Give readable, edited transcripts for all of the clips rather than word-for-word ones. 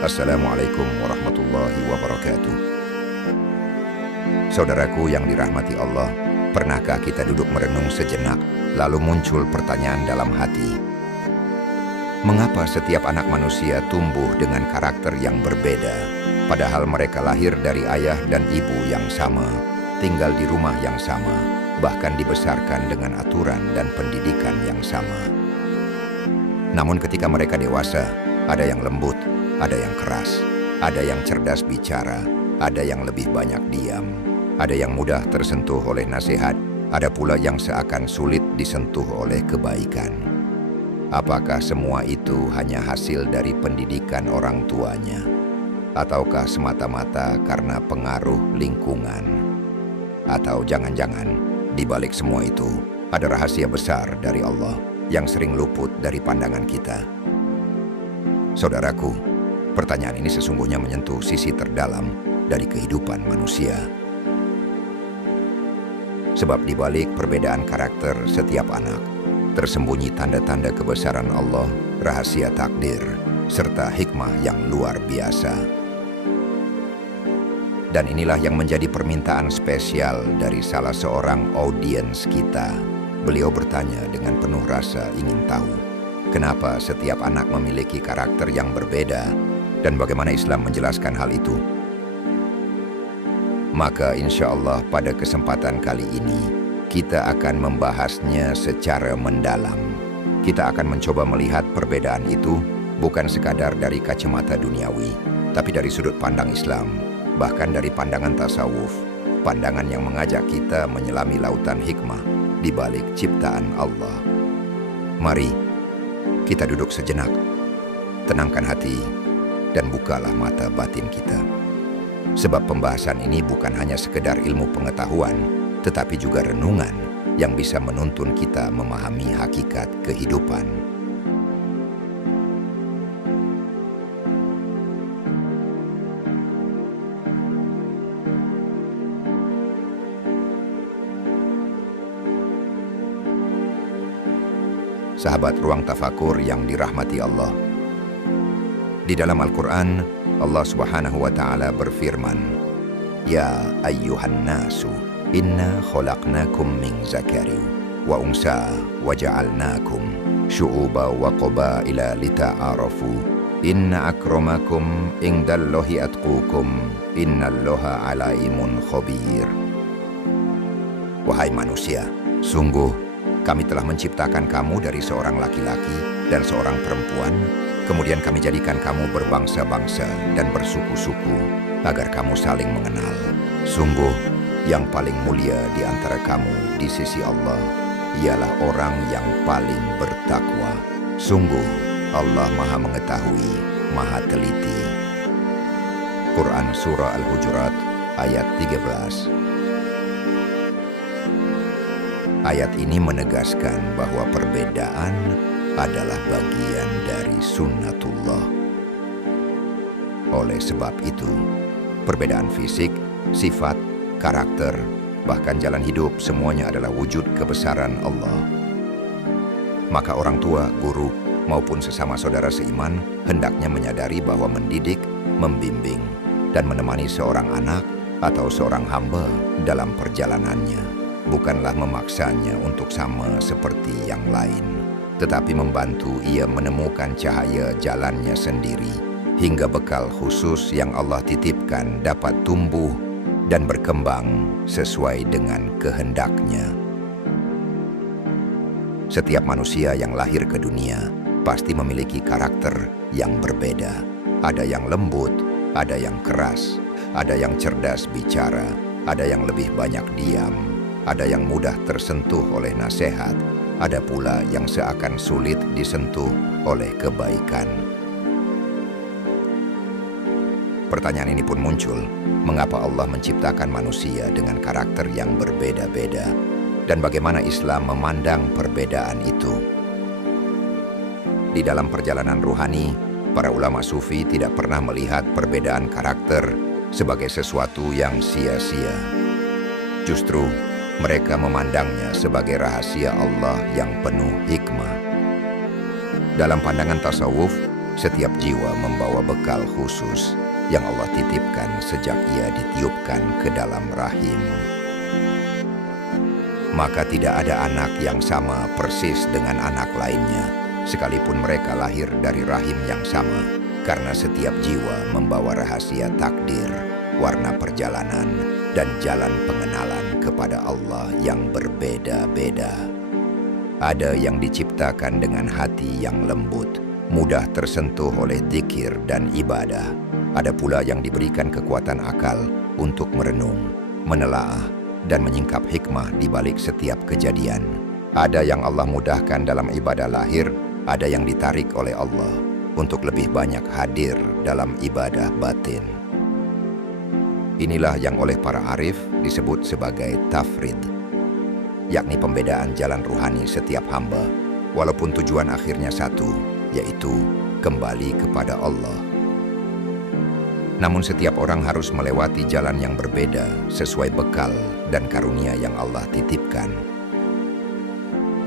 Assalamualaikum warahmatullahi wabarakatuh. Saudaraku yang dirahmati Allah, pernahkah kita duduk merenung sejenak, lalu muncul pertanyaan dalam hati? Mengapa setiap anak manusia tumbuh dengan karakter yang berbeda, padahal mereka lahir dari ayah dan ibu yang sama, tinggal di rumah yang sama, bahkan dibesarkan dengan aturan dan pendidikan yang sama? Namun ketika mereka dewasa, ada yang lembut, ada yang keras, ada yang cerdas bicara, ada yang lebih banyak diam, ada yang mudah tersentuh oleh nasihat, ada pula yang seakan sulit disentuh oleh kebaikan. Apakah semua itu hanya hasil dari pendidikan orang tuanya? Ataukah semata-mata karena pengaruh lingkungan? Atau jangan-jangan di balik semua itu ada rahasia besar dari Allah yang sering luput dari pandangan kita? Saudaraku, pertanyaan ini sesungguhnya menyentuh sisi terdalam dari kehidupan manusia. Sebab di balik perbedaan karakter setiap anak, tersembunyi tanda-tanda kebesaran Allah, rahasia takdir, serta hikmah yang luar biasa. Dan inilah yang menjadi permintaan spesial dari salah seorang audiens kita. Beliau bertanya dengan penuh rasa ingin tahu, kenapa setiap anak memiliki karakter yang berbeda dan bagaimana Islam menjelaskan hal itu. Maka insya Allah pada kesempatan kali ini kita akan membahasnya secara mendalam. Kita akan mencoba melihat perbedaan itu bukan sekadar dari kacamata duniawi, tapi dari sudut pandang Islam, bahkan dari pandangan tasawuf, pandangan yang mengajak kita menyelami lautan hikmah di balik ciptaan Allah. Mari kita duduk sejenak, tenangkan hati, dan bukalah mata batin kita. Sebab pembahasan ini bukan hanya sekedar ilmu pengetahuan, tetapi juga renungan yang bisa menuntun kita memahami hakikat kehidupan. Sahabat Ruang Tafakur yang dirahmati Allah, di dalam Al-Quran, Allah Subhanahu wa Ta'ala berfirman, Ya ayyuhan nasu, inna khalaqnakum min zakari wa unsa wa ja'alnakum syu'uba wa qabaila lita'arafu inna akramakum indallahi atqukum innallaha alaimun khabir. Wahai manusia, sungguh kami telah menciptakan kamu dari seorang laki-laki dan seorang perempuan, kemudian kami jadikan kamu berbangsa-bangsa dan bersuku-suku agar kamu saling mengenal. Sungguh yang paling mulia di antara kamu di sisi Allah ialah orang yang paling bertakwa. Sungguh Allah Maha Mengetahui, Maha Teliti. Quran Surah Al-Hujurat ayat 13. Ayat ini menegaskan bahwa perbedaan adalah bagian dari sunnatullah. Oleh sebab itu, perbedaan fisik, sifat, karakter, bahkan jalan hidup semuanya adalah wujud kebesaran Allah. Maka orang tua, guru, maupun sesama saudara seiman hendaknya menyadari bahwa mendidik, membimbing, dan menemani seorang anak atau seorang hamba dalam perjalanannya bukanlah memaksanya untuk sama seperti yang lain, tetapi membantu ia menemukan cahaya jalannya sendiri, hingga bekal khusus yang Allah titipkan dapat tumbuh dan berkembang sesuai dengan kehendaknya. Setiap manusia yang lahir ke dunia pasti memiliki karakter yang berbeda. Ada yang lembut, ada yang keras, ada yang cerdas bicara, ada yang lebih banyak diam, ada yang mudah tersentuh oleh nasihat, ada pula yang seakan sulit disentuh oleh kebaikan. Pertanyaan ini pun muncul, mengapa Allah menciptakan manusia dengan karakter yang berbeda-beda, dan bagaimana Islam memandang perbedaan itu? Di dalam perjalanan ruhani, para ulama sufi tidak pernah melihat perbedaan karakter sebagai sesuatu yang sia-sia. Justru, mereka memandangnya sebagai rahasia Allah yang penuh hikmah. Dalam pandangan tasawuf, Setiap jiwa membawa bekal khusus yang Allah titipkan sejak ia ditiupkan ke dalam rahim. Maka tidak ada anak yang sama persis dengan anak lainnya, sekalipun mereka lahir dari rahim yang sama, karena setiap jiwa membawa rahasia takdir, warna perjalanan, dan jalan pengenalan kepada Allah yang berbeda-beda. Ada yang diciptakan dengan hati yang lembut, mudah tersentuh oleh dzikir dan ibadah. Ada pula yang diberikan kekuatan akal untuk merenung, menelaah, dan menyingkap hikmah di balik setiap kejadian. Ada yang Allah mudahkan dalam ibadah lahir, ada yang ditarik oleh Allah untuk lebih banyak hadir dalam ibadah batin. Inilah yang oleh para arif disebut sebagai tafrid, yakni pembedaan jalan ruhani setiap hamba, walaupun tujuan akhirnya satu, yaitu kembali kepada Allah. Namun setiap orang harus melewati jalan yang berbeda sesuai bekal dan karunia yang Allah titipkan.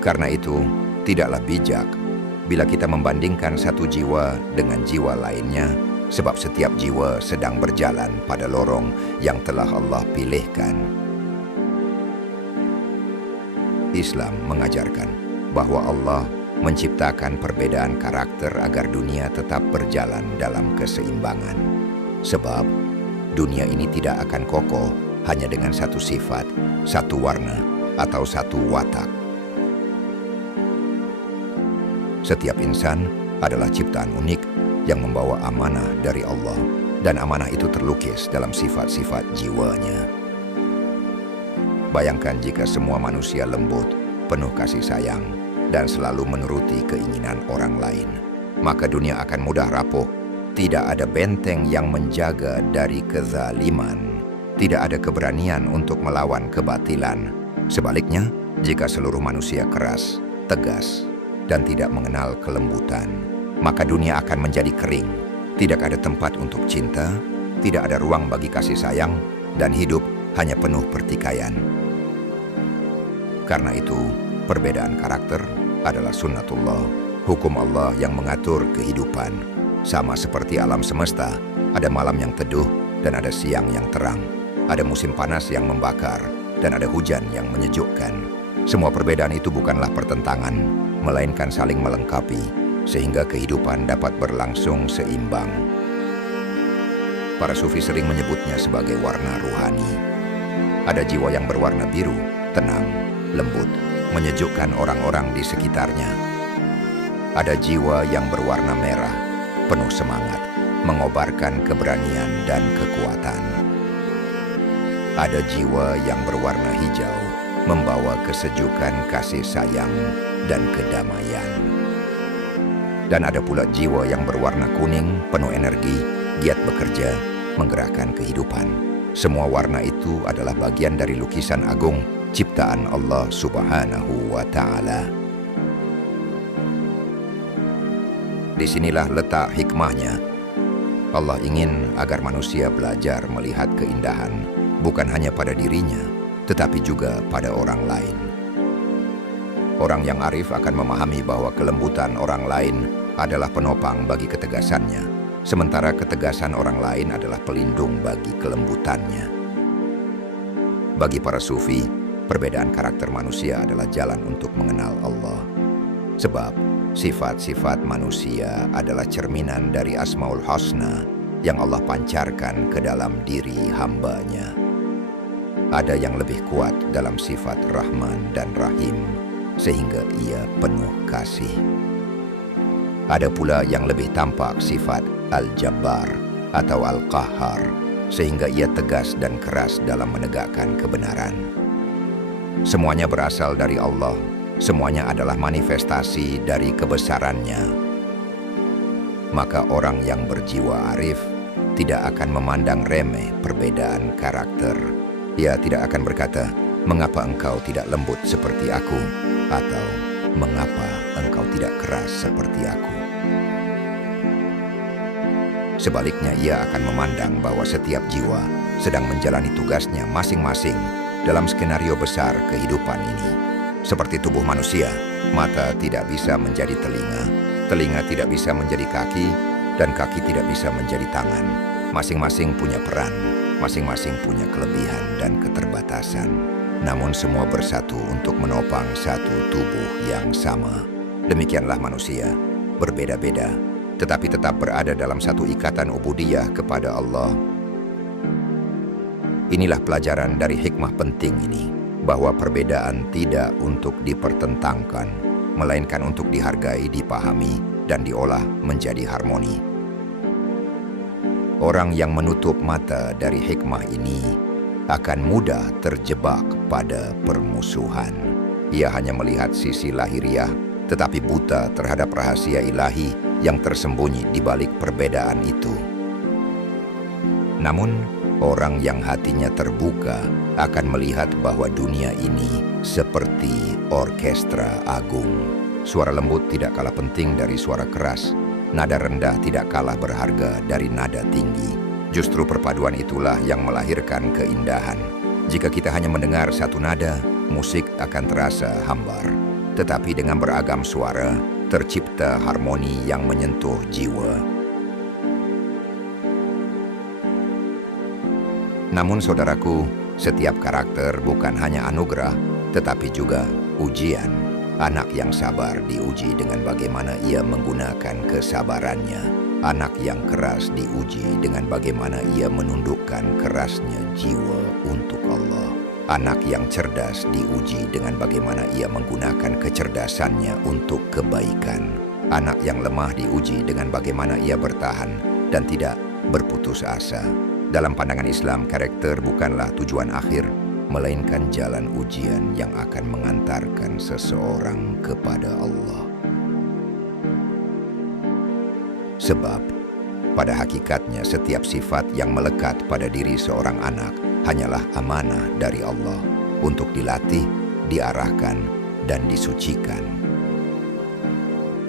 Karena itu, tidaklah bijak bila kita membandingkan satu jiwa dengan jiwa lainnya, sebab setiap jiwa sedang berjalan pada lorong yang telah Allah pilihkan. Islam mengajarkan bahwa Allah menciptakan perbedaan karakter agar dunia tetap berjalan dalam keseimbangan. Sebab dunia ini tidak akan kokoh hanya dengan satu sifat, satu warna, atau satu watak. Setiap insan adalah ciptaan unik yang membawa amanah dari Allah, dan amanah itu terlukis dalam sifat-sifat jiwanya. Bayangkan jika semua manusia lembut, penuh kasih sayang, dan selalu menuruti keinginan orang lain, maka dunia akan mudah rapuh. Tidak ada benteng yang menjaga dari kezaliman. Tidak ada keberanian untuk melawan kebatilan. Sebaliknya, jika seluruh manusia keras, tegas, dan tidak mengenal kelembutan, maka dunia akan menjadi kering. Tidak ada tempat untuk cinta, tidak ada ruang bagi kasih sayang, dan hidup hanya penuh pertikaian. Karena itu, perbedaan karakter adalah sunnatullah, hukum Allah yang mengatur kehidupan. Sama seperti alam semesta, ada malam yang teduh dan ada siang yang terang. Ada musim panas yang membakar dan ada hujan yang menyejukkan. Semua perbedaan itu bukanlah pertentangan, melainkan saling melengkapi, sehingga kehidupan dapat berlangsung seimbang. Para sufi sering menyebutnya sebagai warna ruhani. Ada jiwa yang berwarna biru, tenang, lembut, menyejukkan orang-orang di sekitarnya. Ada jiwa yang berwarna merah, penuh semangat, mengobarkan keberanian dan kekuatan. Ada jiwa yang berwarna hijau, membawa kesejukan kasih sayang dan kedamaian. Dan ada pula jiwa yang berwarna kuning, penuh energi, giat bekerja, menggerakkan kehidupan. Semua warna itu adalah bagian dari lukisan agung ciptaan Allah Subhanahu wa Ta'ala. Disinilah letak hikmahnya. Allah ingin agar manusia belajar melihat keindahan bukan hanya pada dirinya, tetapi juga pada orang lain. Orang yang arif akan memahami bahwa kelembutan orang lain adalah penopang bagi ketegasannya, sementara ketegasan orang lain adalah pelindung bagi kelembutannya. Bagi para sufi, perbedaan karakter manusia adalah jalan untuk mengenal Allah. Sebab sifat-sifat manusia adalah cerminan dari Asmaul Husna yang Allah pancarkan ke dalam diri hambanya. Ada yang lebih kuat dalam sifat Rahman dan Rahim, sehingga ia penuh kasih. Ada pula yang lebih tampak sifat Al-Jabbar atau Al-Qahhar, sehingga ia tegas dan keras dalam menegakkan kebenaran. Semuanya berasal dari Allah. Semuanya adalah manifestasi dari kebesarannya. Maka orang yang berjiwa arif tidak akan memandang remeh perbedaan karakter. Ia tidak akan berkata, "Mengapa engkau tidak lembut seperti aku?" atau "Mengapa engkau tidak keras seperti aku?" Sebaliknya, ia akan memandang bahwa setiap jiwa sedang menjalani tugasnya masing-masing dalam skenario besar kehidupan ini. Seperti tubuh manusia, mata tidak bisa menjadi telinga, Telinga tidak bisa menjadi kaki, dan kaki tidak bisa menjadi tangan. Masing-masing punya peran, masing-masing punya kelebihan dan keterbatasan. Namun semua bersatu untuk menopang satu tubuh yang sama. Demikianlah manusia, berbeda-beda, tetapi tetap berada dalam satu ikatan ubudiyah kepada Allah. Inilah pelajaran dari hikmah penting ini, bahwa perbedaan tidak untuk dipertentangkan, melainkan untuk dihargai, dipahami, dan diolah menjadi harmoni. Orang yang menutup mata dari hikmah ini akan mudah terjebak pada permusuhan. Ia hanya melihat sisi lahiriah, tetapi buta terhadap rahasia ilahi yang tersembunyi di balik perbedaan itu. Namun, orang yang hatinya terbuka akan melihat bahwa dunia ini seperti orkestra agung. Suara lembut tidak kalah penting dari suara keras. Nada rendah tidak kalah berharga dari nada tinggi. Justru perpaduan itulah yang melahirkan keindahan. Jika kita hanya mendengar satu nada, musik akan terasa hambar. Tetapi dengan beragam suara, tercipta harmoni yang menyentuh jiwa. Namun saudaraku, setiap karakter bukan hanya anugerah, tetapi juga ujian. Anak yang sabar diuji dengan bagaimana ia menggunakan kesabarannya. Anak yang keras diuji dengan bagaimana ia menundukkan kerasnya jiwa untuk Allah. Anak yang cerdas diuji dengan bagaimana ia menggunakan kecerdasannya untuk kebaikan. Anak yang lemah diuji dengan bagaimana ia bertahan dan tidak berputus asa. Dalam pandangan Islam, karakter bukanlah tujuan akhir, melainkan jalan ujian yang akan mengantarkan seseorang kepada Allah. Sebab, pada hakikatnya setiap sifat yang melekat pada diri seorang anak hanyalah amanah dari Allah untuk dilatih, diarahkan, dan disucikan.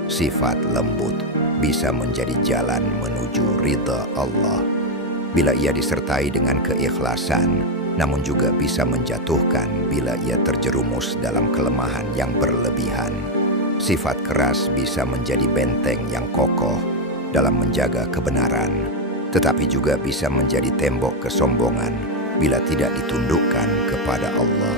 Sifat lembut bisa menjadi jalan menuju ridha Allah bila ia disertai dengan keikhlasan, namun juga bisa menjatuhkan bila ia terjerumus dalam kelemahan yang berlebihan. Sifat keras bisa menjadi benteng yang kokoh dalam menjaga kebenaran, tetapi juga bisa menjadi tembok kesombongan bila tidak ditundukkan kepada Allah.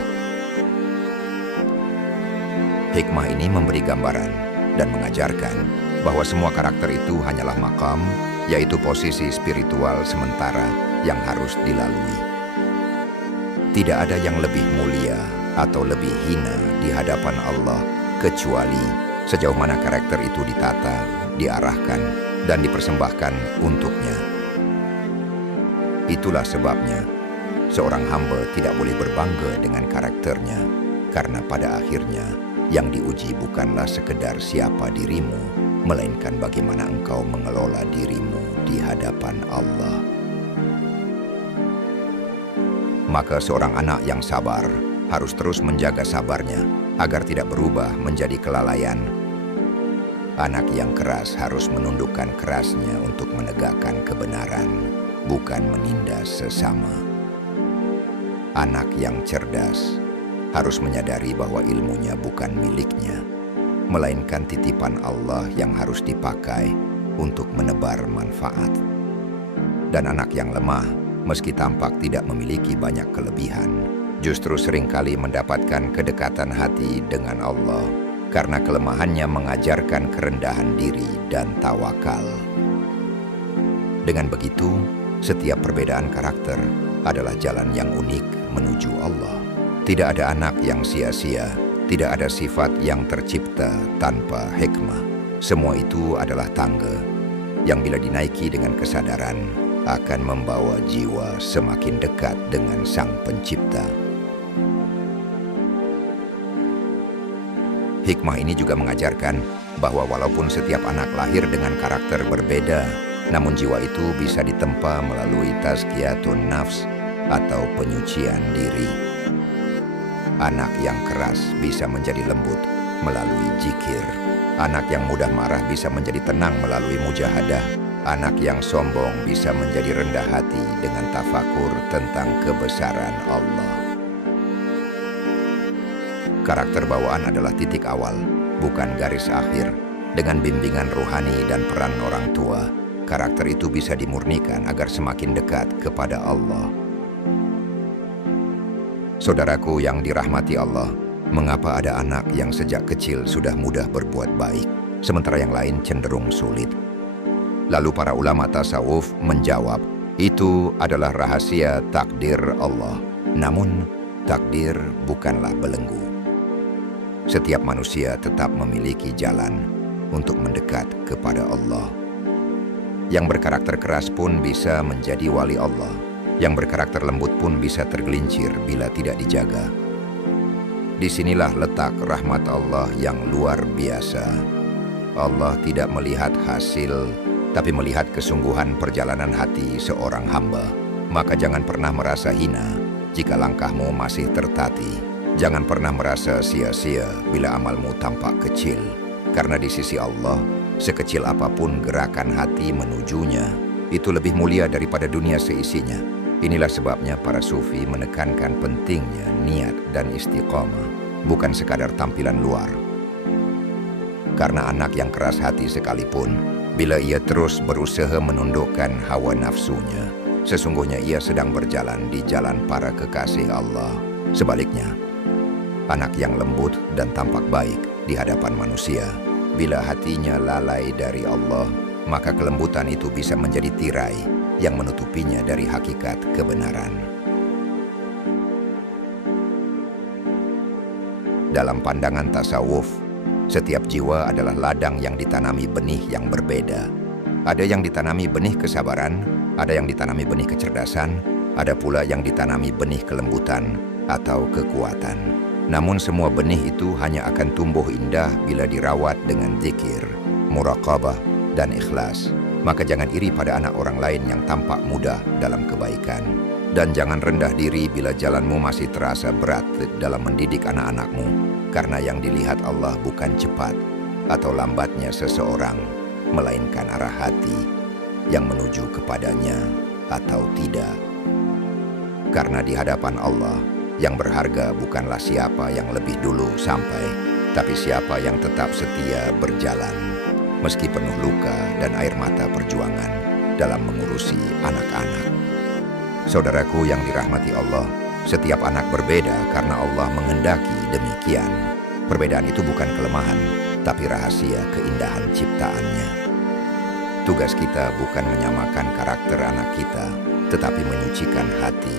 Hikmah ini memberi gambaran dan mengajarkan bahwa semua karakter itu hanyalah makam, yaitu posisi spiritual sementara yang harus dilalui. Tidak ada yang lebih mulia atau lebih hina di hadapan Allah kecuali sejauh mana karakter itu ditata, diarahkan, dan dipersembahkan untuknya. Itulah sebabnya seorang hamba tidak boleh berbangga dengan karakternya, karena pada akhirnya yang diuji bukanlah sekedar siapa dirimu, melainkan bagaimana engkau mengelola dirimu di hadapan Allah. Maka seorang anak yang sabar harus terus menjaga sabarnya agar tidak berubah menjadi kelalaian. Anak yang keras harus menundukkan kerasnya untuk menegakkan kebenaran, bukan menindas sesama. Anak yang cerdas harus menyadari bahwa ilmunya bukan miliknya, melainkan titipan Allah yang harus dipakai untuk menebar manfaat. Dan anak yang lemah, meski tampak tidak memiliki banyak kelebihan, justru seringkali mendapatkan kedekatan hati dengan Allah karena kelemahannya mengajarkan kerendahan diri dan tawakal. Dengan begitu, setiap perbedaan karakter adalah jalan yang unik menuju Allah. Tidak ada anak yang sia-sia, tidak ada sifat yang tercipta tanpa hikmah. Semua itu adalah tangga yang bila dinaiki dengan kesadaran akan membawa jiwa semakin dekat dengan Sang Pencipta. Hikmah ini juga mengajarkan bahwa walaupun setiap anak lahir dengan karakter berbeda, namun jiwa itu bisa ditempa melalui tazkiyatun nafs atau penyucian diri. Anak yang keras bisa menjadi lembut melalui zikir. Anak yang mudah marah bisa menjadi tenang melalui mujahadah. Anak yang sombong bisa menjadi rendah hati dengan tafakur tentang kebesaran Allah. Karakter bawaan adalah titik awal, bukan garis akhir. Dengan bimbingan rohani dan peran orang tua, karakter itu bisa dimurnikan agar semakin dekat kepada Allah. Saudaraku yang dirahmati Allah, mengapa ada anak yang sejak kecil sudah mudah berbuat baik, sementara yang lain cenderung sulit? Lalu para ulama tasawuf menjawab, itu adalah rahasia takdir Allah. Namun, takdir bukanlah belenggu. Setiap manusia tetap memiliki jalan untuk mendekat kepada Allah. Yang berkarakter keras pun bisa menjadi wali Allah. Yang berkarakter lembut pun bisa tergelincir bila tidak dijaga. Disinilah letak rahmat Allah yang luar biasa. Allah tidak melihat hasil, tapi melihat kesungguhan perjalanan hati seorang hamba. Maka jangan pernah merasa hina jika langkahmu masih tertatih. Jangan pernah merasa sia-sia bila amalmu tampak kecil. Karena di sisi Allah, sekecil apapun gerakan hati menujunya, itu lebih mulia daripada dunia seisinya. Inilah sebabnya para sufi menekankan pentingnya niat dan istiqamah, bukan sekadar tampilan luar. Karena anak yang keras hati sekalipun, bila ia terus berusaha menundukkan hawa nafsunya, sesungguhnya ia sedang berjalan di jalan para kekasih Allah. Sebaliknya, anak yang lembut dan tampak baik di hadapan manusia, bila hatinya lalai dari Allah, maka kelembutan itu bisa menjadi tirai yang menutupinya dari hakikat kebenaran. Dalam pandangan tasawuf, setiap jiwa adalah ladang yang ditanami benih yang berbeda. Ada yang ditanami benih kesabaran, ada yang ditanami benih kecerdasan, ada pula yang ditanami benih kelembutan atau kekuatan. Namun semua benih itu hanya akan tumbuh indah bila dirawat dengan zikir, muraqabah, dan ikhlas. Maka jangan iri pada anak orang lain yang tampak mudah dalam kebaikan. Dan jangan rendah diri bila jalanmu masih terasa berat dalam mendidik anak-anakmu. Karena yang dilihat Allah bukan cepat atau lambatnya seseorang, melainkan arah hati yang menuju kepadanya atau tidak. Karena di hadapan Allah, yang berharga bukanlah siapa yang lebih dulu sampai, tapi siapa yang tetap setia berjalan, meski penuh luka dan air mata perjuangan dalam mengurusi anak-anak. Saudaraku yang dirahmati Allah, setiap anak berbeda karena Allah menghendaki demikian. Perbedaan itu bukan kelemahan, tapi rahasia keindahan ciptaannya. Tugas kita bukan menyamakan karakter anak kita, tetapi menyucikan hati,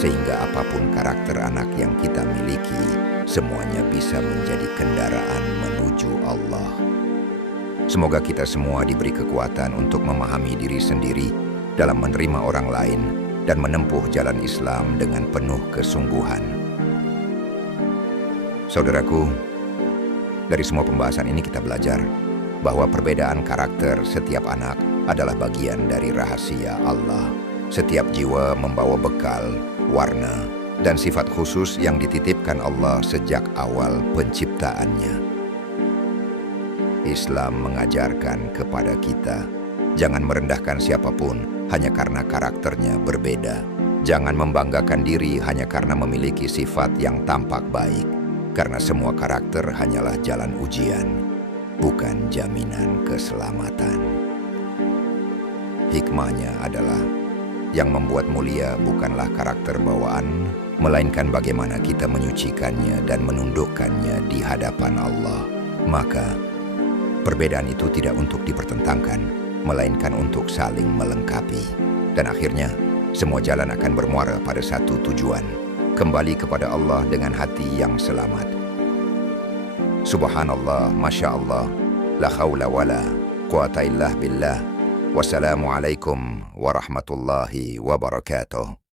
sehingga apapun karakter anak yang kita miliki, semuanya bisa menjadi kendaraan menuju Allah. Semoga kita semua diberi kekuatan untuk memahami diri sendiri dalam menerima orang lain dan menempuh jalan Islam dengan penuh kesungguhan. Saudaraku, dari semua pembahasan ini kita belajar bahwa perbedaan karakter setiap anak adalah bagian dari rahasia Allah. Setiap jiwa membawa bekal, warna, dan sifat khusus yang dititipkan Allah sejak awal penciptaannya. Islam mengajarkan kepada kita, jangan merendahkan siapapun hanya karena karakternya berbeda. Jangan membanggakan diri hanya karena memiliki sifat yang tampak baik, karena semua karakter hanyalah jalan ujian, bukan jaminan keselamatan. Hikmahnya adalah, yang membuat mulia bukanlah karakter bawaan, melainkan bagaimana kita menyucikannya dan menundukkannya di hadapan Allah. Maka, perbedaan itu tidak untuk dipertentangkan, melainkan untuk saling melengkapi. Dan akhirnya, semua jalan akan bermuara pada satu tujuan, kembali kepada Allah dengan hati yang selamat. Subhanallah, Masya Allah, la khawla wa la quwata illa billah. Wassalamualaikum warahmatullahi wabarakatuh.